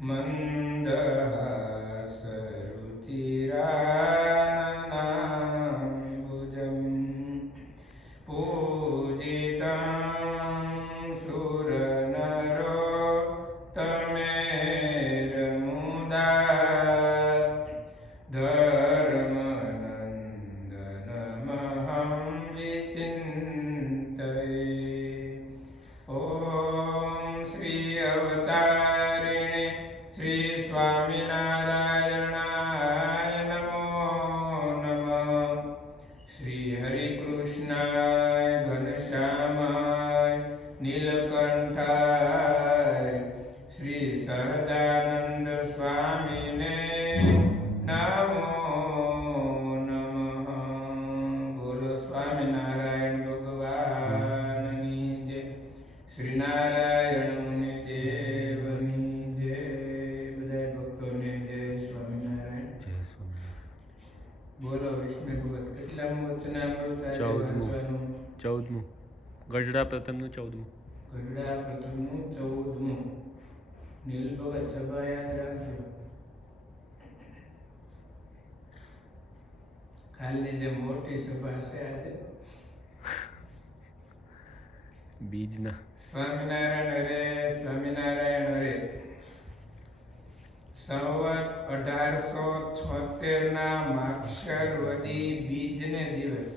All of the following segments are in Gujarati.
मन्दहासरुचिराननाम्बुजं पूजितं सुरनरोत्तमेर्मुदा धर्मनन्दनमहं विचिन्तये। ॐ श्री अवतारिणे श्री स्वामिनारायणाय नमो नमः। श्री हरिकृष्णाय घनश्यामाय नीलकंठाय श्री सहजानंद स्वामिने नमो नमः। बोलो स्वामिनारायण भगवाननी जय। श्री नारायण मुनि देवनी जय। बधाय भक्तोने जय स्वामिनारायण। જય સ્વામી. બોલો વિષ્ણુ ભગવત કેટલામું વચનામૃત આજે 14મું. વાંચવાનું? 14મું. ગઢડા પ્રથમનું 14મું. ગરુડા પ્રથમનું 14મું. નીલ ભગત સભા યાદ રાખજો. કાલની જે મોટી સભા છે આજે. બીજના. સ્વામિનારાયણ હરે સ્વામિનારાયણ હરે. સંવત 1876 ના માક્ષર વદી બીજને દિવસ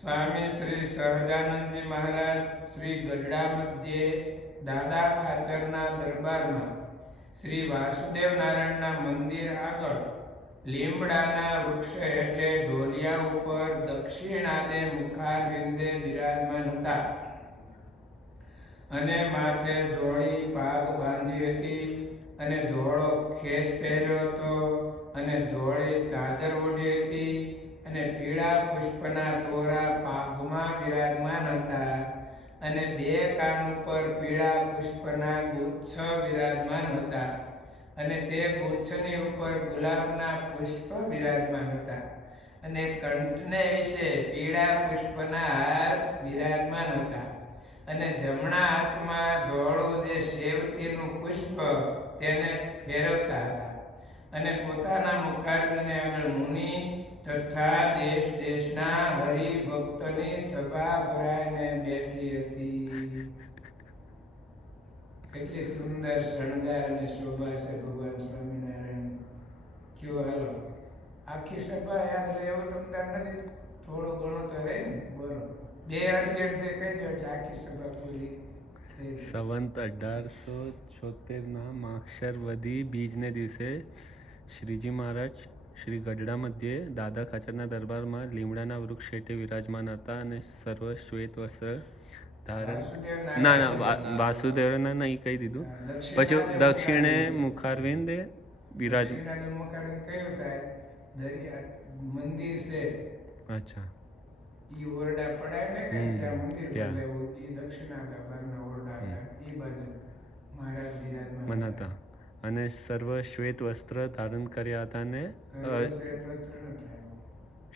સ્વામી શ્રી સહજાનંદજી મહારાજ શ્રી ગઢડા મધ્યે દાદા ખાચરના દરબારમાં શ્રી વાસુદેવ નારાયણના મંદિર આગળ લીમડાના વૃક્ષ હેઠે ઢોલિયા ઉપર દક્ષિણાદે મુખારવિંદે બિરાજમાન હતા અને માથે ધોળી પાગ બાંધી હતી અને ધોળો ખેસ પહેર્યો હતો અને ધોળી ચાદર ઓઢી હતી અને પીળા પુષ્પના તોરા પાગમાં બિરાજમાન હતા અને બે કાન ઉપર પીળા પુષ્પના ગુચ્છ બિરાજમાન હતા અને તે ગુચ્છની ઉપર ગુલાબના પુષ્પ બિરાજમાન હતા અને કંઠને વિશે પીળા પુષ્પના હાર બિરાજમાન હતા અને જમણા હાથમાં ધોળું જે સેવતીનું પુષ્પ તેને ફેરવતા હતા અને પોતાના મુખારવિંદને આગળ મુનિ તથા દેશ દેશના હરિભક્તોની સભા ભરાઈને બેઠી હતી. કેટલી સુંદર શણગાર અને શોભા છે ભગવાન સ્વામિનારાયણ. કયો હાલો આખી સભા યાદ રહે એવું તમતાર નથી? થોડું ઘણું તો રહે ને. બોલો બે અડધી અડધી કહેજો એટલે આખી સભા પૂરી થઈ જાય. સંવંત 1876ના માક્ષર વદી બીજને દિવસે શ્રીજી મહારાજ શ્રી ગઢડા મધ્યે દાદા ખાચરના દરબારમાં લીમડાના વૃક્ષ હેઠે વિરાજમાન હતા અને સર્વ શ્વેત વસ્ત્ર ધારણ. ના ના વાસુદેવના નહીં કહી દીધું. પછી દક્ષિણે મુખારવિંદે વિરાજ. દક્ષિણાનું મુખારવિંદ કયું થાય? દરિયા મંદિર છે. અચ્છા. ઈ ઓરડા પડાય ને કે ત્યાં મંદિર ત્યાં. બનાવ્યું. ઈ દક્ષિણાના બારના ઓરડા હતા. ઈ બાજુ મહારાજ બિરાજમાન મન હતા અને સર્વ શ્વેત વસ્ત્ર ધારણ કર્યા હતા અને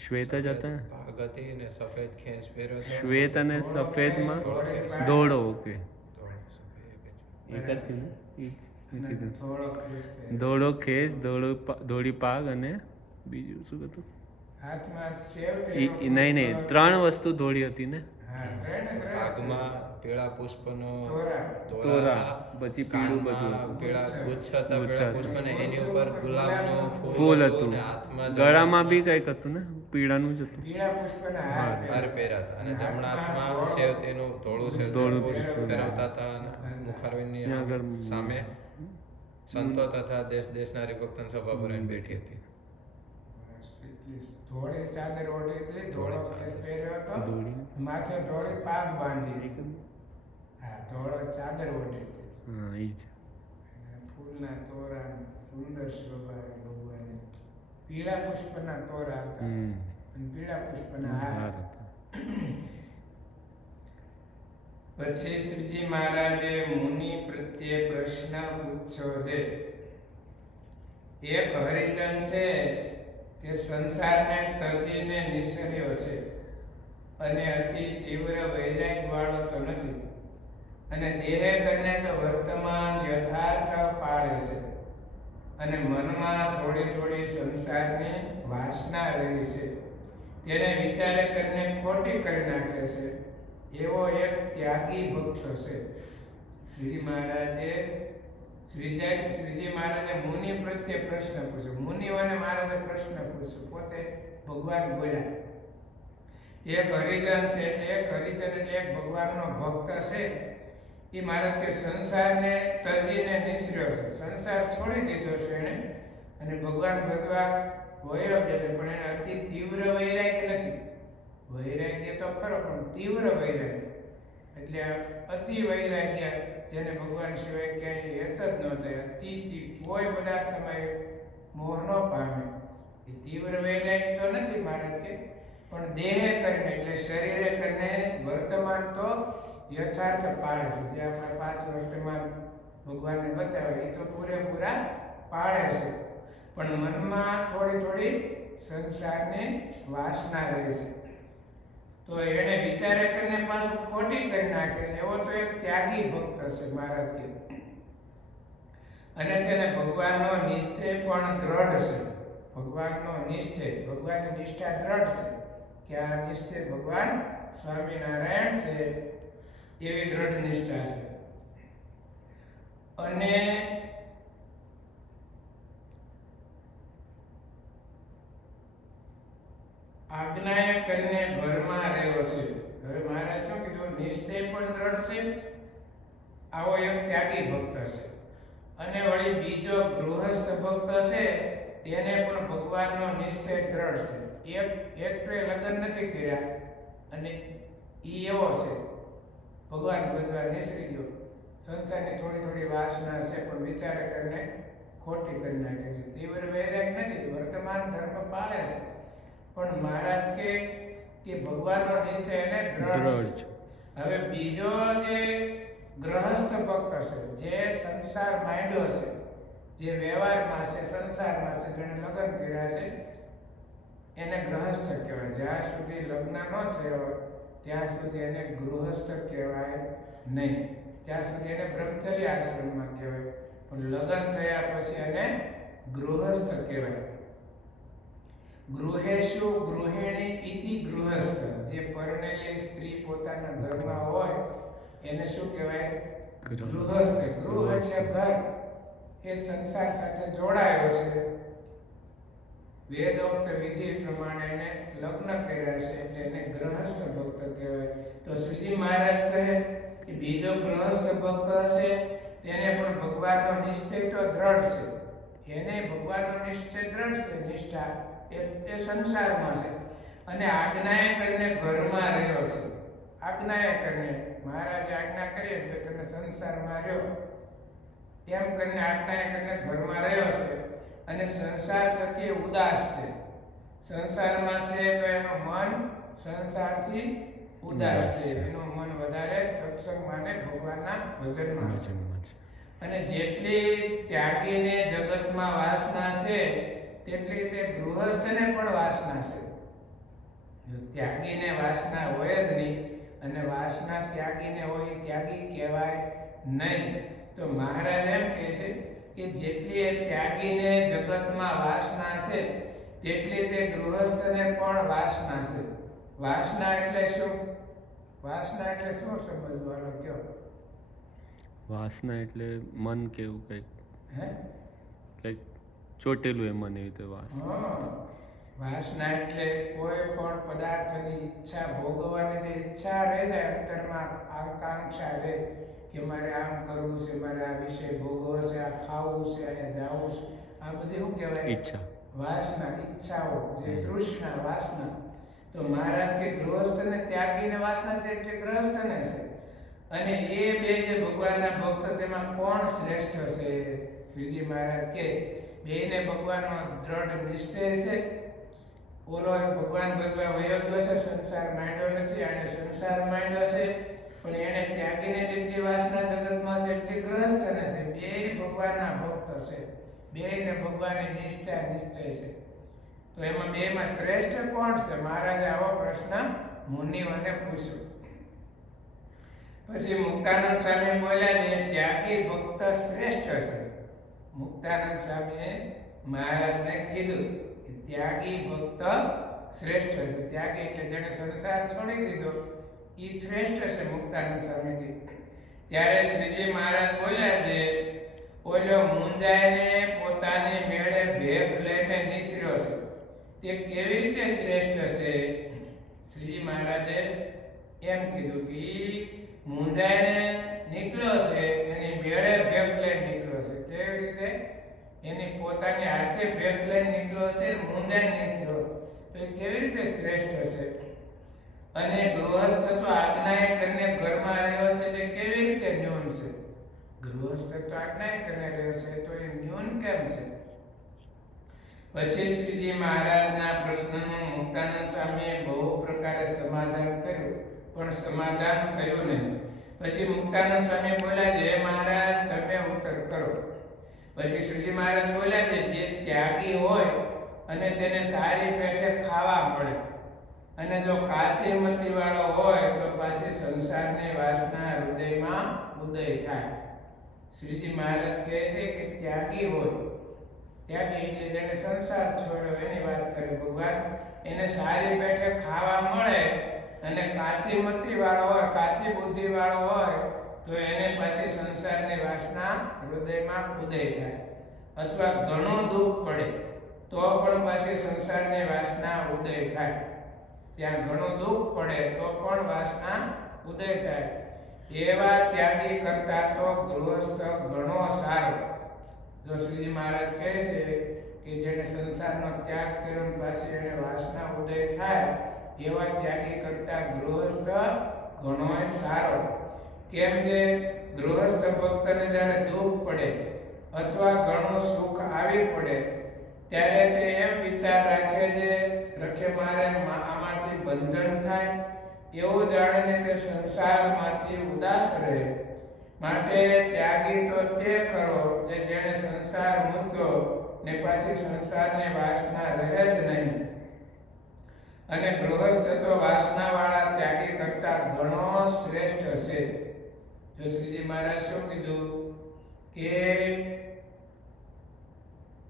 શ્વેત જ હતા ને? ભાગતી ને સફેદ ખેસ પહેર્યો હતો. શ્વેત અને સફેદમાં ધોળો. ઓકે, એક જ થયું ને? ઈ જ કીધું. થોડો ખેસ પહેર્યો. ધોળો ખેસ, ધોળી પાગ અને બીજું શું હતું? હાથમાં સેવ નહીં નહીં, ત્રણ વસ્તુ ધોળી હતી ને? ભાગમાં પીળા પુષ્પનો તોરા, પછી પીળું બધું કાનમાં હતું. પીળા ગુચ્છ હતા, ગુચ્છ પીળા હતા. પુષ્પ ને એની ઉપર ગુલાબનું ફૂલ હતું. ને હાથમાં ગળામાં બી કંઈક હતું ને? પીળાનું જ હતું. પીળા પુષ્પના હાર હાર. હાર પહેર્યા હતા અને જમણા હાથમાં સેવતીનું ધોળું ધોળું પુષ્પ પુષ્પ પહેરવતા હતા અને મુખારવિંદની ત્યાં આગળ સામે સંતો તથા દેશ દેશના હરિભક્તોની સભા ભરાઈને બેઠી હતી. ધોળી ચાદર ઓઢી હતી, ધોળો ખેસ પહેર્યો હતો, ધોળી. માથે ધોળી પાગ બાંધી હતી. હા, ધોળો ચાદર ઓઢી હતી. હા, એ જ. અને ફૂલના તોરા સુંદર શોભા ભગવાનની. પીળા પુષ્પના તોરા હતા હમ. અને પીળા પુષ્પના હાર. હાર હતા. પછી શ્રીજી મહારાજે મુનિ પ્રત્યે પ્રશ્ન પૂછ્યો છે. એક હરિજન છે તે સંસારને તજીને નિસર્યો છે અને અતિ તીવ્ર વૈરાગ વાળો તો નથી, અને દેહે કરીને તો વર્તમાન યથાર્થ પાડે છે અને મનમાં થોડી થોડી સંસારની વાસના રહી છે તેને વિચારે કરીને ખોટી કરી નાખે છે એવો એક ત્યાગી ભક્ત છે. શ્રીજી મહારાજે મુનિ પ્રત્યે પ્રશ્ન પૂછ્યો. મુનિઓને મહારાજે પ્રશ્ન પૂછ્યો, પોતે ભગવાન બોલ્યા. એક હરિજન છે, એક હરિજન એટલે એક ભગવાનનો ભક્ત છે. એ મહારાજ કે સંસારને તજીને નિસર્યો છે, સંસાર છોડી દીધો છે એને અને ભગવાન ભજવા વયો છે, પણ એને અતિ તીવ્ર વૈરાગ્ય નથી. વૈરાગ્ય તો ખરો, પણ તીવ્ર વૈરાગ્ય એટલે અતિ વૈરાગ્ય, જેને ભગવાન સિવાય ક્યાંય હેત જ ન થાય. અતિ કોઈ પદાર્થમાં મોહ ન પામે. એ તીવ્ર વૈરાગ્ય તો નથી મહારાજ કે, પણ દેહે કરીને એટલે શરીરે કરીને વર્તમાન તો યથાર્થ પાડે છે. જે આપણા 5 વર્તમાન ભગવાનને બતાવે એ તો પૂરેપૂરા પાડે છે, પણ મનમાં થોડી થોડી સંસારની વાસના રહે છે. તો એને વિચારે કરીને પાછું ખોટી કરી નાખે છે. એવો તો એક ત્યાગી ભક્ત છે મહારાજ કે. અને તેને ભગવાનનો નિશ્ચય પણ દ્રઢ છે. ભગવાનનો નિશ્ચય, ભગવાનની નિષ્ઠા દ્રઢ છે કે આ નિશ્ચય ભગવાન સ્વામિનારાયણ છે, એવી દ્રઢ નિષ્ઠા છે. અને આજ્ઞાએ કરીને ઘરમાં રહ્યો છે. હવે મહારાજ શું કીધું? નિશ્ચય પણ દ્રઢ છે, આવો એક ત્યાગી ભક્ત છે. અને વળી બીજો ગૃહસ્થ ભક્ત છે, તેને પણ ભગવાનનો નિશ્ચય દ્રઢ છે. એક તો લગ્ન નથી કર્યા અને ઈ એવો છે, ભગવાન ભજવા નિસરી ગયો. સંસારની થોડી થોડી વાસના છે, પણ વિચારે કરીને ખોટી કરી નાખે છે. તીવ્ર વૈરાગ્ય નથી, વર્તમાન ધર્મ પાળે છે, પણ મહારાજ કે ભગવાનનો નિશ્ચય એને દ્રઢ છે. હવે બીજો જે ગ્રહસ્થ ભક્ત છે, જે સંસાર માંડ્યો છે, જે વ્યવહારમાં છે, સંસારમાં છે, જેને લગ્ન કર્યા છે, એને ગ્રહસ્થ કહેવાય. જ્યાં સુધી લગ્ન ન થયો ત્યાં સુધી એને ગૃહસ્થ કહેવાય નહીં. ત્યાં સુધી એને બ્રહ્મચર્ય આશ્રમમાં કહેવાય, પણ લગ્ન થયા પછી એને ગૃહસ્થ કહેવાય. ગૃહેશુ ગૃહિણી ઇતિ ગૃહસ્થ. જે પરણેલી સ્ત્રી પોતાના ઘરમાં હોય એને શું કહેવાય? ગૃહસ્થ. ગૃહ એટલે ઘર, એ સંસાર સાથે જોડાયો છે. વેદોક્ત વિધિ પ્રમાણે એને લગ્ન કર્યા છે, એટલે એને ગ્રહસ્થ ભક્ત કહેવાય. તો શ્રીજી મહારાજ કહે કે બીજો ગ્રહસ્થ ભક્ત છે, તેને પણ ભગવાનનો નિશ્ચય તો દ્રઢ છે. એને ભગવાનનો નિશ્ચય દ્રઢ છે, નિષ્ઠા એ સંસારમાં છે. અને આજ્ઞાએ કરીને ઘરમાં રહ્યો છે. આજ્ઞાએ કરીને મહારાજે આજ્ઞા કરી એટલે તમે સંસારમાં રહ્યો, એમ કરીને આજ્ઞાએ કરીને ઘરમાં રહ્યો છે. અને સંસાર થકી ઉદાસ છે. સંસારમાં છે તો એનું મન સંસારથી ઉદાસ છે. એનું મન વધારે સત્સંગમાં ને ભગવાનના ભજનમાં છે. અને જેટલી ત્યાગીને જગતમાં વાસના છે, તેટલી તે ગૃહસ્થને પણ વાસના છે. ત્યાગીને વાસના હોય જ નહીં, અને વાસના ત્યાગીને હોય ત્યાગી કહેવાય નહીં. તો મહારાજ એમ કહે છે કે જેટલી ત્યાગીને જગતમાં વાસના છે, તેટલી તે ગૃહસ્થને પણ વાસના છે. વાસના એટલે શું? વાસના એટલે શું સમજવાનું કયો? વાસના એટલે મન કેવું કંઈક, હે કંઈક ચોટેલું એ મન, એવી રીતે વાસના. વાસના એટલે કોઈ પણ પદાર્થની ઈચ્છા ભોગવવાની જે ઈચ્છા રહે છે અંતરમાં, આકાંક્ષા રહે કે મારે આમ કરવું છે, મારે આ વિષય ભોગવવો છે, આ ખાવું છે, અહીંયા જવું છે, આ બધી શું કહેવાય? ઈચ્છા. વાસના, ઈચ્છાઓ, જે તૃષ્ણા, વાસના. તો મહારાજ કે ગૃહસ્થને ત્યાગીને વાસના છે એટલે ગ્રહસ્થને છે. અને એ બે જે ભગવાનના ભક્ત, તેમાં કોણ શ્રેષ્ઠ છે? શ્રીજી મહારાજ કે બેને ભગવાનનો દ્રઢ નિશ્ચય છે. ઓલો ભગવાન ભજવા વયો ગયો છે, સંસાર માંડ્યો નથી. આને સંસાર માંડ્યો છે, પણ એને ત્યાગીને જેટલી વાસના જગતમાં છે એટલી ગ્રહસ્થને છે. બે ભગવાનના ભક્ત છે, બેને ભગવાનની નિષ્ઠા નિશ્ચય છે. તો એમાં બેમાં શ્રેષ્ઠ કોણ છે? મહારાજે આવો પ્રશ્ન મુનિઓને પૂછ્યો. પછી મુક્તાનંદ સ્વામી બોલ્યા છે ત્યાગી ભક્ત શ્રેષ્ઠ છે. મુક્તાનંદ સ્વામીએ મહારાજને કીધું કે ત્યાગી ભક્ત શ્રેષ્ઠ છે. ત્યાગી એટલે જેને સંસાર છોડી દીધો એ શ્રેષ્ઠ છે, મુક્તાનંદ સ્વામી કીધું. ત્યારે શ્રીજી મહારાજ બોલ્યા છે ઓલો મુંજાઈને પોતાની મેળે ભેખ લઈને નિસર્યો છે તે કેવી રીતે શ્રેષ્ઠ છે? શ્રીજી મહારાજે એમ કીધું કે મુંજાઈને નીકળ્યો છે એની મેળે ભેખ લઈને નીકળ્યો છે. કેવી રીતે? એની પોતાની હાથે ભેખ લઈને નીકળ્યો છે, મુંજાઈ નિસર્યો, તો એ કેવી રીતે શ્રેષ્ઠ છે? અને ગૃહસ્થ તો આજ્ઞાએ કરીને ઘરમાં રહ્યો છે તે કેવી રીતે ન્યૂન છે? ગૃહસ્થ તો આજ્ઞાએ કરીને રહ્યો છે તો એ ન્યૂન કેમ છે? પછી શ્રીજી મહારાજના પ્રશ્નનું મુક્તાનંદ સ્વામીએ બહુ પ્રકારે સમાધાન કર્યું, પણ સમાધાન થયું નહીં. પછી મુક્તાનંદ સ્વામી બોલ્યા છે હે મહારાજ તમે ઉત્તર કરો. પછી શ્રીજી મહારાજ બોલ્યા છે જે ત્યાગી હોય અને તેને સારી પેઠે ખાવા મળે અને જો કાચી મતી વાળો હોય તો પાછી સંસારની વાસના હૃદયમાં ઉદય થાય. શ્રીજી મહારાજ કહે છે કે ત્યાગી હોય, ત્યાગી એટલે જેને સંસાર છોડ્યો એની વાત કરે ભગવાન, એને સારી પેઠે ખાવા મળે અને કાચી મતી વાળો હોય, કાચી બુદ્ધિ વાળો હોય તો એને પાછી સંસારની વાસના હૃદયમાં ઉદય થાય. અથવા ઘણું દુઃખ પડે તો પણ પાછી સંસારની વાસના ઉદય થાય. ત્યાં ઘણું દુઃખ પડે તો પણ વાસના ઉદય થાય. એવા ત્યાગી કરતા તો ગૃહસ્થ ઘણો સારો. જો શ્રીજી મહારાજ કહે છે કે જેને સંસારનો ત્યાગ કર્યો પાછી એને વાસના ઉદય થાય એવા ત્યાગી કરતા ગૃહસ્થ ઘણો સારો. કેમ કે ગૃહસ્થ ભક્તને જ્યારે દુઃખ પડે અથવા ઘણું સુખ આવી પડે ત્યારે તે એમ વિચાર રાખે છે મારે આમાંથી બંધન થાય એવું જાણીને તે સંસારમાંથી ઉદાસ રહે. માટે ત્યાગી તો તે ખરો જે જેણે સંસાર મૂક્યો ને પાછી સંસારની વાસના રહે જ નહીં. અને ગૃહસ્થ તો વાસનાવાળા ત્યાગી કરતા ઘણો શ્રેષ્ઠ છે. જો શ્રીજી મહારાજ શું કીધું કે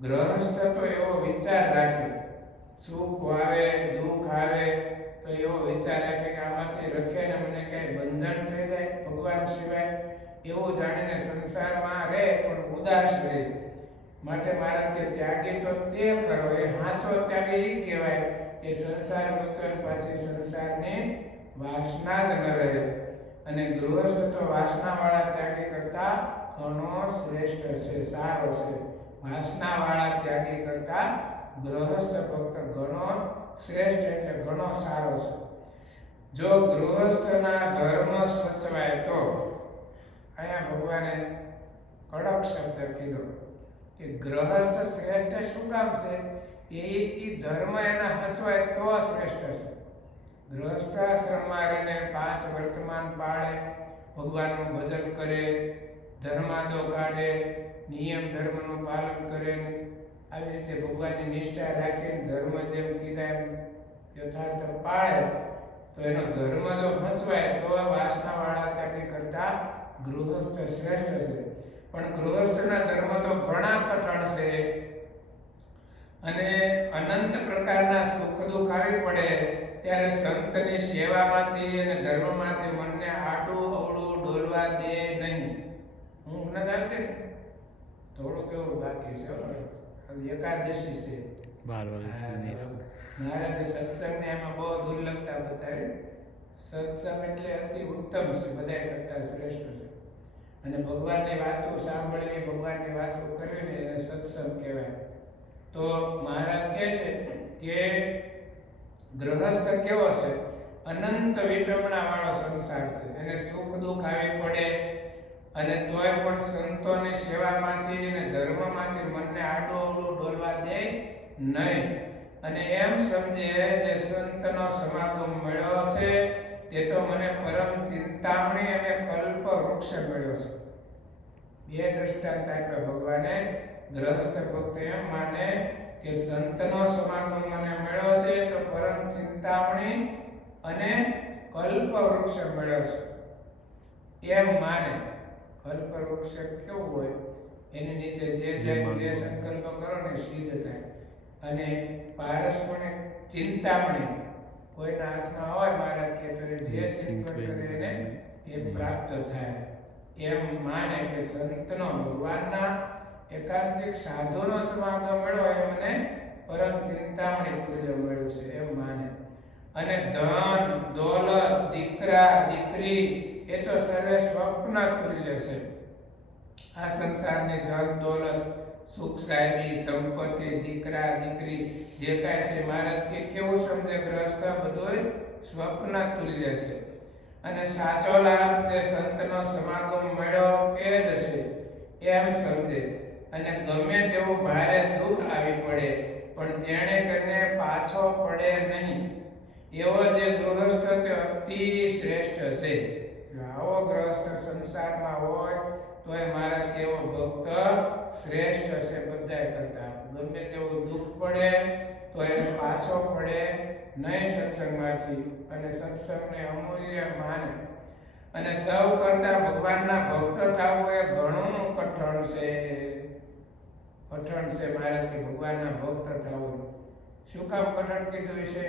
ગૃહસ્થ તો એવો વિચાર રાખે, સુખ આવે દુઃખ આવે તો એવો વિચાર રાખે કે આમાંથી રખે ને મને કઈ બંધન થઈ જાય ભગવાન સિવાય, એવું જાણીને સંસારમાં રહે પણ ઉદાસ રહે. માટે મહારાજ કે ત્યાગી તો તે ખરો, એ સાચો ત્યાગી એ કહેવાય કે સંસાર મૂક્યો પાછી સંસારની વાસના જ ન રહે. અને ગૃહસ્થ તો વાસનાવાળા ત્યાગી કરતા ઘણો શ્રેષ્ઠ છે, સારો છે. વાસનાવાળા ત્યાગી કરતા ગૃહસ્થ ભક્ત ઘણો શ્રેષ્ઠ એટલે ઘણો સારો છે. જો ગૃહસ્થના ધર્મ સચવાય તો, અહીંયા ભગવાને કડક શબ્દ કીધો કે ગૃહસ્થ શ્રેષ્ઠ શું કામ છે? એ ધર્મ એના સચવાય તો શ્રેષ્ઠ છે. ગૃહસ્થાશ્રમમાં રહીને 5 વર્તમાન પાળે, ભગવાનનું ભજન કરે, ધર્માદો કાઢે, નિયમ ધર્મનું પાલન કરે, આવી રીતે ભગવાનની નિષ્ઠા રાખીને ધર્મ જેમ કીધા એમ યથાર્થ પાળે તો એનો ધર્મ જો સચવાય તો વાસનાવાળા ત્યાગી કરતા ગૃહસ્થ શ્રેષ્ઠ છે. પણ ગૃહસ્થના ધર્મ તો ઘણા કઠણ છે અને અનંત પ્રકારના સુખ દુઃખ આવી પડે ત્યારે સંતની સેવામાંથી અને ધર્મમાંથી મનને આડું અવળું ડોલવા દે નહીં. ઊંઘ ન આવતી ને થોડું કેવું બાકી છે, એકાદશી છે, મહારાજે સત્સંગને એમાં બહુ દુર્લભતા બતાવી. સત્સંગ એટલે અતિ ઉત્તમ છે, બધા કરતા શ્રેષ્ઠ છે. અને ભગવાનની વાતો સાંભળવી, ભગવાનની વાતો કરવી એને સત્સંગ કહેવાય. તો મહારાજ કહે છે કે ગૃહસ્થ કેવો છે? અનંત વિડંબણા વાળો સંસાર છે. એને સુખ દુઃખ આવી પડે અને તોય પણ સંતોની સેવામાંથી અને ધર્મમાંથી મનને આડું અવળું ડોલવા દે નહીં. અને એમ સમજે જે સંતનો સમાગમ મળ્યો છે તે તો મને પરમ ચિંતામણી અને કલ્પ વૃક્ષ મળ્યો છે. 2 દ્રષ્ટાંત આપ્યા ભગવાને. ગૃહસ્થ ભક્ત એમ માને કે સંતનો સમાગમ મને મળ્યો છે તો પરમ ચિંતામણી અને કલ્પ વૃક્ષ મળ્યો છે. એમ માને. કલ્પવૃક્ષ કેવું હોય, એની નીચે જે સંકલ્પ કરો ને સિદ્ધ થાય. અને પારસપણે ચિંતામણી, કોઈના હાથમાં હોય મહારાજ કે તો જે ચિંતન કરે એને એ પ્રાપ્ત થાય. એમ માને કે સંતનો ભગવાનના એકાંતિક સાધુનો સમાગમ મળ્યો એ મને પરમ ચિંતામણી તુલ્ય મળ્યું છે એમ માને. અને ધન દોલત દીકરા દીકરી એ તો સર્વે સ્વપ્ન તુલ્ય છે. આ સંસારની ધન દોલત સુખ સાહેબી સંપત્તિ દીકરા દીકરી જે કાંઈ છે મહારાજ કે કેવું સમજે ગ્રસ્ત બધું સ્વપ્ન તુલ્ય છે. અને સાચો લાભ તે સંતનો સમાગમ મળ્યો એ જ છે એમ સમજે. અને ગમે તેવું ભારે દુઃખ આવી પડે પણ તેણે કરીને પાછો પડે નહીં એવો જે ગૃહસ્થ તે અતિ શ્રેષ્ઠ છે. જો આવો ગૃહસ્થ સંસારમાં હોય તો એ મહારાજ કેવો ભક્ત શ્રેષ્ઠ છે બધાય કરતા. ગમે તેવું દુઃખ પડે તો એ પાછો પડે નહીં સત્સંગમાંથી અને સત્સંગને અમૂલ્ય માને. અને સૌ કરતા ભગવાનના ભક્ત થવું એ ઘણું કઠણ છે. મહારાજ કે ભગવાનના ભક્ત થવું. શું કામ કઠણ કીધું છે?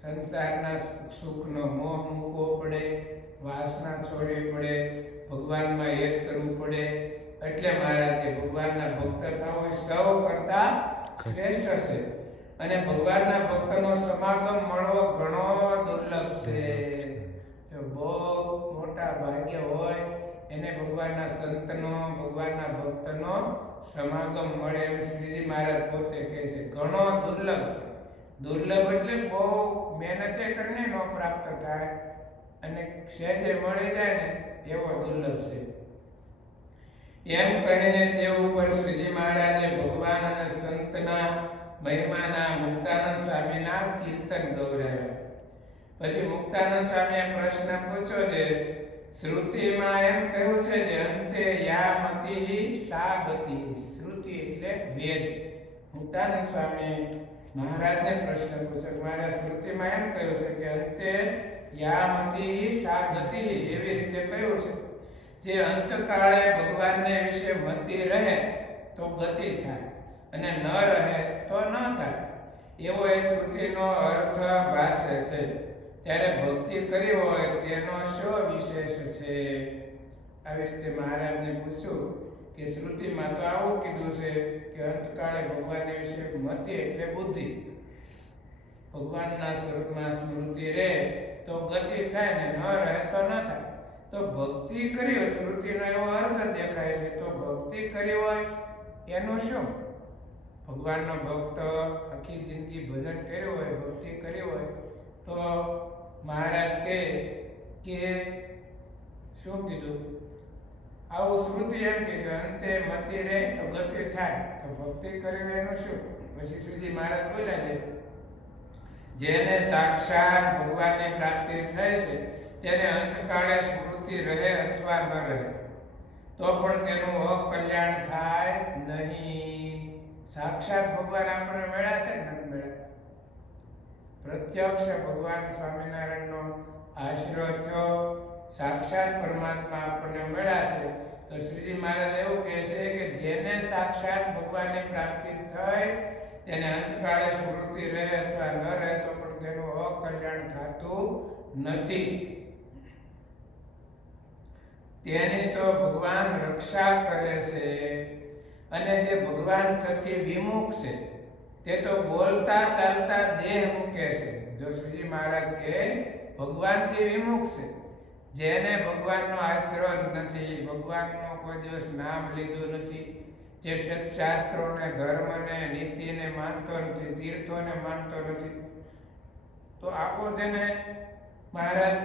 સંસારના સુખનો મોહ મૂકવો પડે, વાસના છોડવી પડે, ભગવાનમાં હેત કરવું પડે. એટલે મહારાજ કે ભગવાનના ભક્ત થવું સૌ કરતા શ્રેષ્ઠ છે. અને ભગવાનના ભક્તનો સમાગમ મળવો ઘણો દુર્લભ છે. જો બહુ મોટા ભાગ્ય હોય એને ભગવાનના સંતનો ભગવાનના ભક્તનો સમાગમ મળે એમ શ્રીજી મહારાજ પોતે કહે છે. ઘણો દુર્લભ છે. દુર્લભ એટલે બહુ મહેનતે કરીને ન પ્રાપ્ત થાય અને સહેજે મળી જાય ને એવો દુર્લભ છે. એમ કહીને તે ઉપર શ્રીજી મહારાજે ભગવાન અને સંતના મહિમાના મુક્તાનંદ સ્વામીના કીર્તન ગૌરાવ્યા. પછી મુક્તાનંદ સ્વામીએ પ્રશ્ન પૂછ્યો છે, શ્રુતિમાં એમ કહ્યું છે જે અંતે યા મતિ સા ગતિ. શ્રુતિ એટલે વેદ. મુક્તાનંદ સ્વામી મહારાજને પ્રશ્ન પૂછ્યો, મહારાજ શ્રુતિમાં એમ કહ્યું છે કે અંતે યા મતિ સા ગતિ, એવી રીતે કહ્યું છે જે અંતકાળે ભગવાનને વિશે મતિ રહે તો ગતિ થાય અને ન રહે તો ન થાય. એવો એ શ્રુતિનો અર્થ ભાષે છે. ત્યારે ભક્તિ કરી હોય તેનો શો વિશેષ છે? આવી રીતે મહારાજને પૂછ્યું કે શ્રુતિમાં તો આવું કીધું છે કે અંતકાળે ભગવાનને વિશે મતિ એટલે બુદ્ધિ, ભગવાનના સ્વરૂપમાં સ્મૃતિ રહે તો ગતિ થાય ને ન રહે તો ન થાય. તો ભક્તિ કરી હોય, શ્રુતિનો એવો અર્થ દેખાય છે, તો ભક્તિ કરી હોય એનું શું? ભગવાનનો ભક્ત આખી જિંદગી ભજન કર્યું હોય, ભક્તિ કરી હોય તો મહારાજ કે શું કીધું? આવું શ્રુતિ એમ કીધું અંતે મતિ રહે તો ગતિ થાય. તો ભક્તિ કરી એનું શું? પછી શ્રીજી મહારાજ બોલ્યા છે, જેને સાક્ષાત ભગવાનની પ્રાપ્તિ થઈ છે તેને અંતકાળે સ્મૃતિ રહે અથવા ન રહે તો પણ તેનું અકલ્યાણ થાય નહીં. સાક્ષાત ભગવાન આપણને મળ્યા છે ને નથી મળ્યા? પ્રત્યક્ષ ભગવાન સ્વામિનારાયણનો આશરો થયો, સાક્ષાત પરમાત્મા આપણને મળ્યા છે. તો શ્રીજી મહારાજ એવું કહે છે કે જેને સાક્ષાત ભગવાનની પ્રાપ્તિ થઈ તેને અંતકાળે સ્મૃતિ રહે અથવા ન રહે તો પણ તેનું અકલ્યાણ થતું નથી. તેની તો ભગવાન રક્ષા કરે છે. અને જે ભગવાન થકી વિમુખ છે તે તો બોલતા ચાલતા દેહ મૂકે છે. જો શ્રીજી મહારાજ કે ભગવાનથી વિમુખ છે, જેને ભગવાનનો આશરો નથી, ભગવાનનું કોઈ દિવસ નામ લીધું નથી, જે સત્શાસ્ત્રોને ધર્મને નીતિને માનતો નથી, તીર્થોને માનતો નથી, તો આવો જેને મહારાજ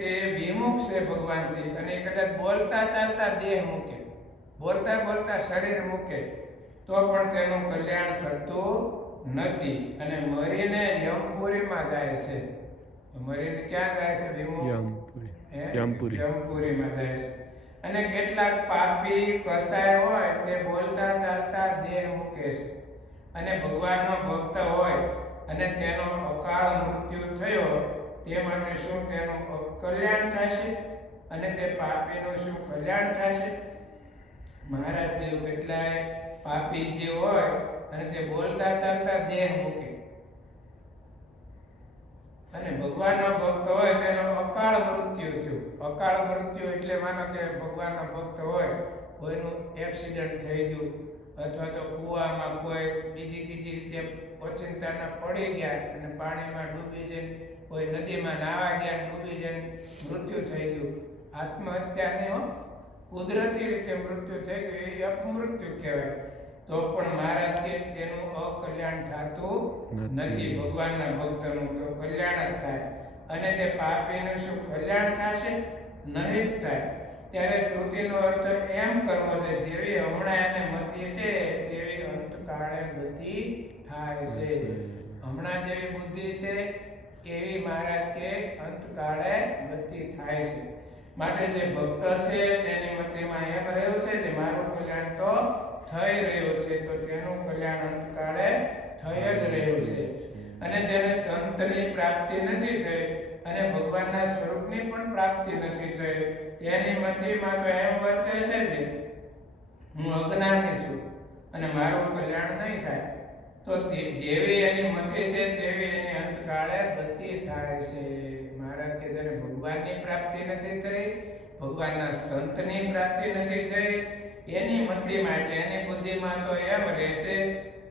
કે વિમુખ છે ભગવાનથી અને કદાચ બોલતા ચાલતા દેહ મૂકે, બોલતા બોલતા શરીર મૂકે તો પણ તેનું કલ્યાણ થતું નથી અને મરીને યમપુરીમાં જાય છે. મરીને ક્યાં જાય છે? વિમુખ યમપુરીમાં જાય છે. અને કેટલાક પાપી કસાય હોય તે બોલતા ચાલતા દેહ મૂકે છે અને ભગવાનનો ભક્ત હોય અને તેનો અકાળ મૃત્યુ થયો તે માટે શું તેનું કલ્યાણ થશે? અને તે પાપીનું શું કલ્યાણ થશે? મહારાજ કહ્યું કેટલાય પાપી જે હોય અને તે બોલતા ચાલતા દેહ મૂકે અને ભગવાનનો ભક્ત હોય તેનો અકાળ મૃત્યુ થયું. અકાળ મૃત્યુ એટલે માનો કે ભગવાનનો ભક્ત હોય, કોઈનું એક્સિડન્ટ થઈ ગયું અથવા તો કૂવામાં કોઈ બીજી ત્રીજી રીતે ઓચિંતાના પડી ગયા અને પાણીમાં ડૂબી જઈને કોઈ નદીમાં નાવા ગયા ડૂબી જઈને મૃત્યુ થઈ ગયું. આત્મહત્યાની કુદરતી રીતે મૃત્યુ થઈ ગયું એ અપમૃત્યુ કહેવાય. તો પણ મહારાજ કે તેનું અકલ્યાણ થતું નથી. ભગવાનના ભક્તનું તો કલ્યાણ જ થાય. અને તે પાપીનું શું કલ્યાણ થશે? નહીં જ થાય. ત્યારે શ્રુતિનો અર્થ એમ કરવો છે, જેવી હમણાં એને મતિ છે તેવી અંતકાળે ગતિ થાય છે. હમણાં જેવી બુદ્ધિ છે એવી મહારાજ કે અંતકાળે ગતિ થાય છે. માટે જે ભક્ત છે તેની મતિમાં એમ રહ્યું છે કે મારું કલ્યાણ તો થઈ રહ્યું છે, તો તેનું કલ્યાણ અંતકાળે થઈ જ રહ્યું છે. અને જેને સંતની પ્રાપ્તિ નથી થઈ અને ભગવાનના સ્વરૂપની પણ પ્રાપ્તિ નથી થઈ, તેની મતિમાં તો એમ વર્તે છે કે હું અજ્ઞાની છું અને મારું કલ્યાણ નહીં થાય. તો જેવી એની મતિ છે તેવી એની અંતકાળે ગતિ થાય છે. મહારાજ કે જેને ભગવાનની પ્રાપ્તિ નથી થઈ, ભગવાનના સંતની પ્રાપ્તિ નથી થઈ, એની મતિમાં એટલે એની બુદ્ધિમાં તો એમ રહેશે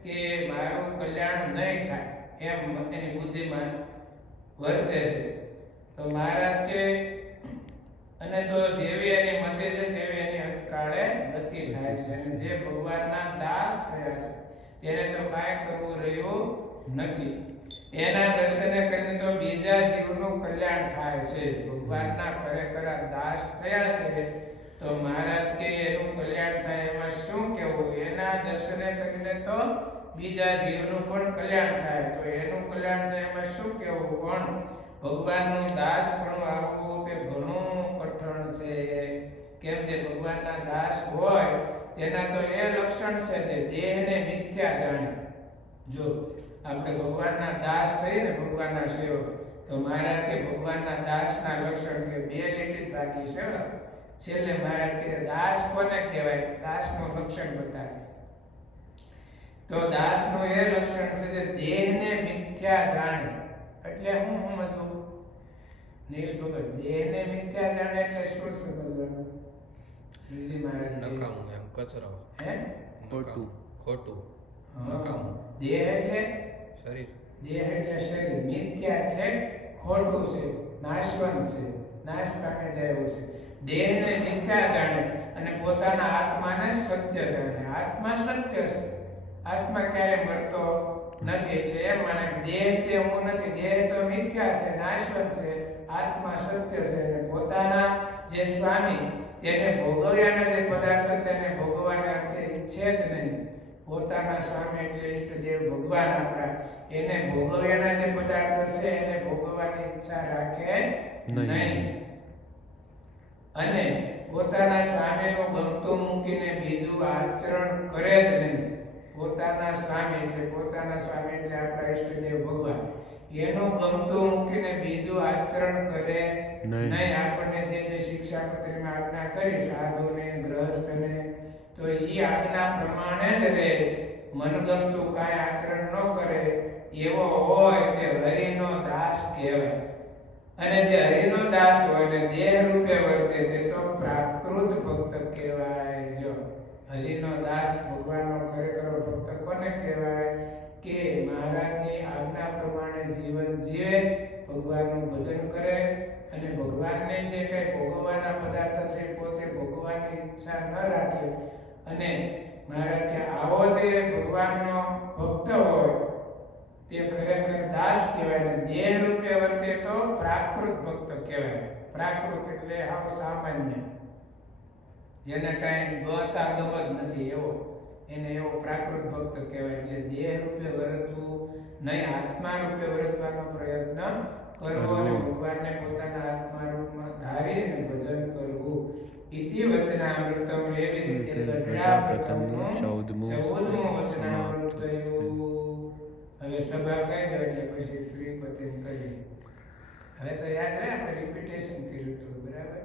કે મારું કલ્યાણ નહીં થાય, એમ એની બુદ્ધિમાં વર્તે છે. તો મહારાજ કે અને તો જેવી એની મતિ છે તેવી એની અંતકાળે ગતિ થાય છે. અને જે ભગવાનના દાસ થયા છે તેને તો કાંઈ કરવું રહ્યું નથી. એના દર્શને કરીને તો બીજા જીવનું કલ્યાણ થાય છે. ભગવાનના ખરેખર દાસ થયા છે તો મહારાજ કે એનું કલ્યાણ થાય એમાં શું કહેવું? એના દર્શને કરીને તો બીજા જીવનું પણ કલ્યાણ થાય, તો એનું કલ્યાણ થાય એમાં શું કહેવું? પણ ભગવાનનું દાસ પણ આવવું તે ઘણું કઠણ છે. કેમ કે ભગવાનના દાસ હોય તેના તો એ લક્ષણ છે જે દેહને મિથ્યા જાણે. જો આપણે ભગવાનના દાસ થઈએ ને, ભગવાનના સેવક, તો મહારાજ કે ભગવાનના દાસના લક્ષણ કે બે લીટી બાકી છે. છેલ્લે મહારાજ કે દાસ કોને કહેવાય? દાસનું લક્ષણ બતાવે. તો દાસનું એ લક્ષણ છે જે દેહને મિથ્યા જાણે. એટલે હું સમજવું નીલ ભગત, દેહને મિથ્યા જાણે એટલે શું સમજવાનું? શ્રીજી મહારાજ નકામું, એમ કચરો, હે ખોટું, ખોટું, હા. નકામું. દેહ એટલે શરીર, દેહ એટલે શરીર, મિથ્યા એટલે ખોટું છે, નાશવંત છે, નાશ પામે જાય એવું છે. દેહને મિથ્યા જાણે અને પોતાના આત્માને સત્ય જાણે. આત્મા સત્ય છે, આત્મા ક્યારે મરતો નથી. એટલે એમ માને દેહ તે હું નથી, દેહ તો મિથ્યા છે, નાશવંત છે, આત્મા સત્ય છે. અને પોતાના જે સ્વામી તેને ભોગવ્યાના જે પદાર્થ તેને ભોગવવાના અર્થે ઈચ્છે જ નહીં. પોતાના સ્વામી એટલે ઈષ્ટદેવ ભગવાન આપણા, એને ભોગવ્યાના જે પદાર્થ છે એને ભોગવવાની ઈચ્છા રાખે નહીં. અને પોતાના સ્વામીનું ગમતું મૂકીને બીજું આચરણ કરે જ નહીં. પોતાના સ્વામી એટલે આપણા ઈષ્ટદેવ ભગવાન, એનું ગમતું મૂકીને બીજું આચરણ કરે નહીં. આપણને જે શિક્ષાપત્રીમાં આજ્ઞા કરી સાધુને, ગ્રહસ્થને, તો એ આજ્ઞા પ્રમાણે જ રહે. મનગમતું કાંઈ આચરણ ન કરે એવો હોય તે હરિનો દાસ કહેવાય. અને જે હરિનો દાસ હોય ને દેહ રૂપે વર્તે તે તો પ્રાકૃત ભક્ત કહેવાય. જો હરિનો દાસ, ભગવાનનો ખરેખર ભક્ત કોને કહેવાય? કે મહારાજની આજ્ઞા પ્રમાણે જીવન જીવે, ભગવાનનું ભજન કરે અને ભગવાનને જે કંઈ ભોગવવાના પદાર્થ છે પોતે ભોગવવાની ઈચ્છા ન રાખે. અને મહારાજ કે આવો જે ભગવાનનો ભક્ત હોય તે ખરેખર દાસ કહેવાય. ને દેહ રૂપે વર્તે તો પ્રાકૃત ભક્ત કહેવાય. પ્રાકૃત એટલે હાવ સામાન્ય, જેને કાંઈ ગતા ગમત નથી એવો, એને એવો પ્રાકૃત ભક્ત કહેવાય. એટલે દેહ રૂપે વર્તવું નહીં, આત્મા રૂપે વર્તવાનો પ્રયત્ન કરવો અને ભગવાનને પોતાના આત્મા રૂપમાં ધારી અને ભજન કરવું. ઇતિ વચનામૃતમ, એવી રીતે ગઢડા પ્રથમનું 14મું વચનામૃત થયું. હવે સભા કહી દો એટલે પછી શ્રીપતિને કરીએ. હવે તો યાદ રહે, આપણે રિપીટેશન કર્યું હતું, બરાબર?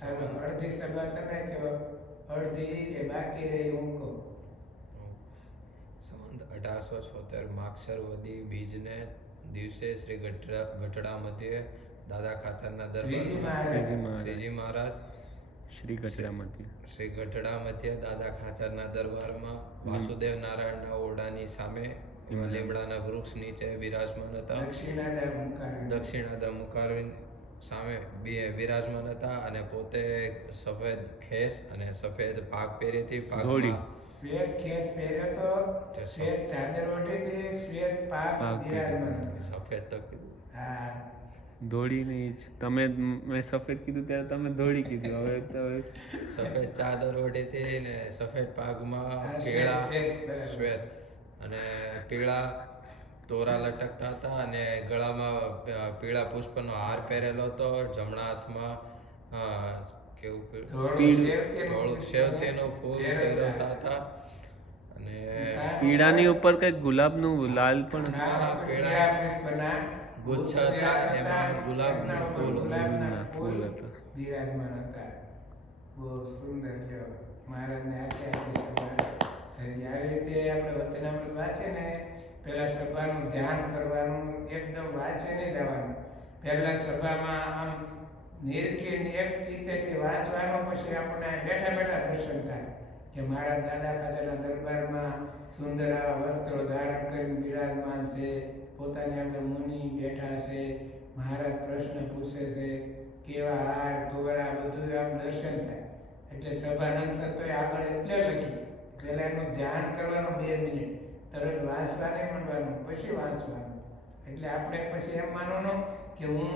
હાલો, અડધી સભા તમે કહો, અડધી કે બાકી રહી હું કહું. સંવંત 1876 માગશર વદી બીજને દિવસે શ્રી ગઢડા મધ્યે દાદા ખાચરના શ્રીજી દરબારમાં મહારાજ. શ્રીજી મહારાજ શ્રી ગઢડા મધ્ય શ્રી ગઢડા મધ્યે દાદા ખાચરના દરબારમાં વાસુદેવ નારાયણના ઓરડાની સામે લીમડાના વૃક્ષ નીચે વિરાજમાન હતા. દક્ષિણાદાર મુખારવિંદ. દક્ષિણાદા મુખારવિંદ સામે વિરાજમાન હતા અને પોતે સફેદ ખેસ અને સફેદ પાગ પહેરીથી ધોળી. શ્વેત ખેસ પહેર્યો તો, શ્વેત ચાદર ઓઢીથી, શ્વેત પાક પાક બિરાજમાન હતી. સફેદ તો કીધું. હા, ધોળી નહીં જ. તમે મેં સફેદ કીધું ત્યારે તમે ધોળી કીધું. હવે તો સફેદ ચાદર ઓઢીથી ને સફેદ પાગમાં હા, પીળા શ્વેત, બરાબર. શ્વેત અને પીળા દોરા લટકતા હતા અને ગળામાં પીળા પુષ્પનો હાર પહેરેલો હતો. જમણા હાથમાં કેવું ધોળું સેવતીનું ધોળું પુષ્પ સેવતીનું ફૂલ પહેરતા ફેરવતા હતા અને પીળાની ઉપર કઈક ગુલાબનું લાલ પણ હા, પીળા પુષ્પના ગુચ્છ હતા, એમાં ગુલાબના એમના ઉપર ફૂલ, ગુલાબના ફૂલ ફૂલ હતા. બિરાજમાન હતા. બહુ સુંદર લ્યો. મહારાજને આખી આખી સભા થઈ. આવી રીતે આપણે વચનામૃત વાંચીએ ને, પહેલા સભાનું ધ્યાન કરવાનું, એકદમ વાંચીને જવાનું. પહેલા સભામાં આમ નિરખીને એક ચિત્તેથી વાંચવાનું, પછી આપણને બેઠા બેઠા દર્શન થાય કે મારા દાદા ખાચરના દરબારમાં સુંદર આવા વસ્ત્રો ધારણ કરીને બિરાજમાન છે, પોતાની આગળ મુનિ બેઠા છે, મહારાજ પ્રશ્ન પૂછે છે, કેવા હાર તોરા બધું આમ દર્શન થાય. એટલે સભાનંદ સંતોએ આગળ એટલે લખ્યું, પહેલા એનું ધ્યાન કરવાનું 2 મિનિટ, તરત વાંચવા નહીં માંડવાનું, પછી વાંચવાનું. એટલે આપણે પછી એમ માનવાનું કે હું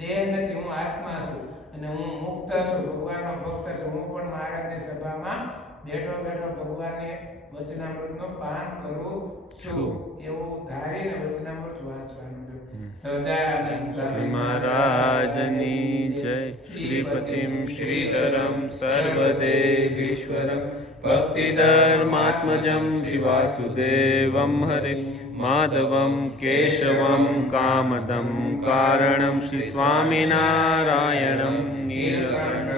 દેહ નથી, હું આત્મા છું અને હું મુક્ત છું, ભગવાનનો ભક્ત છું. હું પણ મહારાજની સભામાં બેઠો બેઠો ભગવાનને વચનામૃતનું પાન કરું છું, એવું ધારીને વચનામૃત વાંચવાનું. સહજાનંદ શ્રી મહારાજની જય. શ્રીપતિમ શ્રીધરમ સર્વદેવીશ્વરમ ભક્તિધર્માત્મજમ શ્રી વાસુદેવમ હરે માધવમ કેશવમ કામદમ કારણમ શ્રી સ્વામિનારાયણમ નીલકંઠ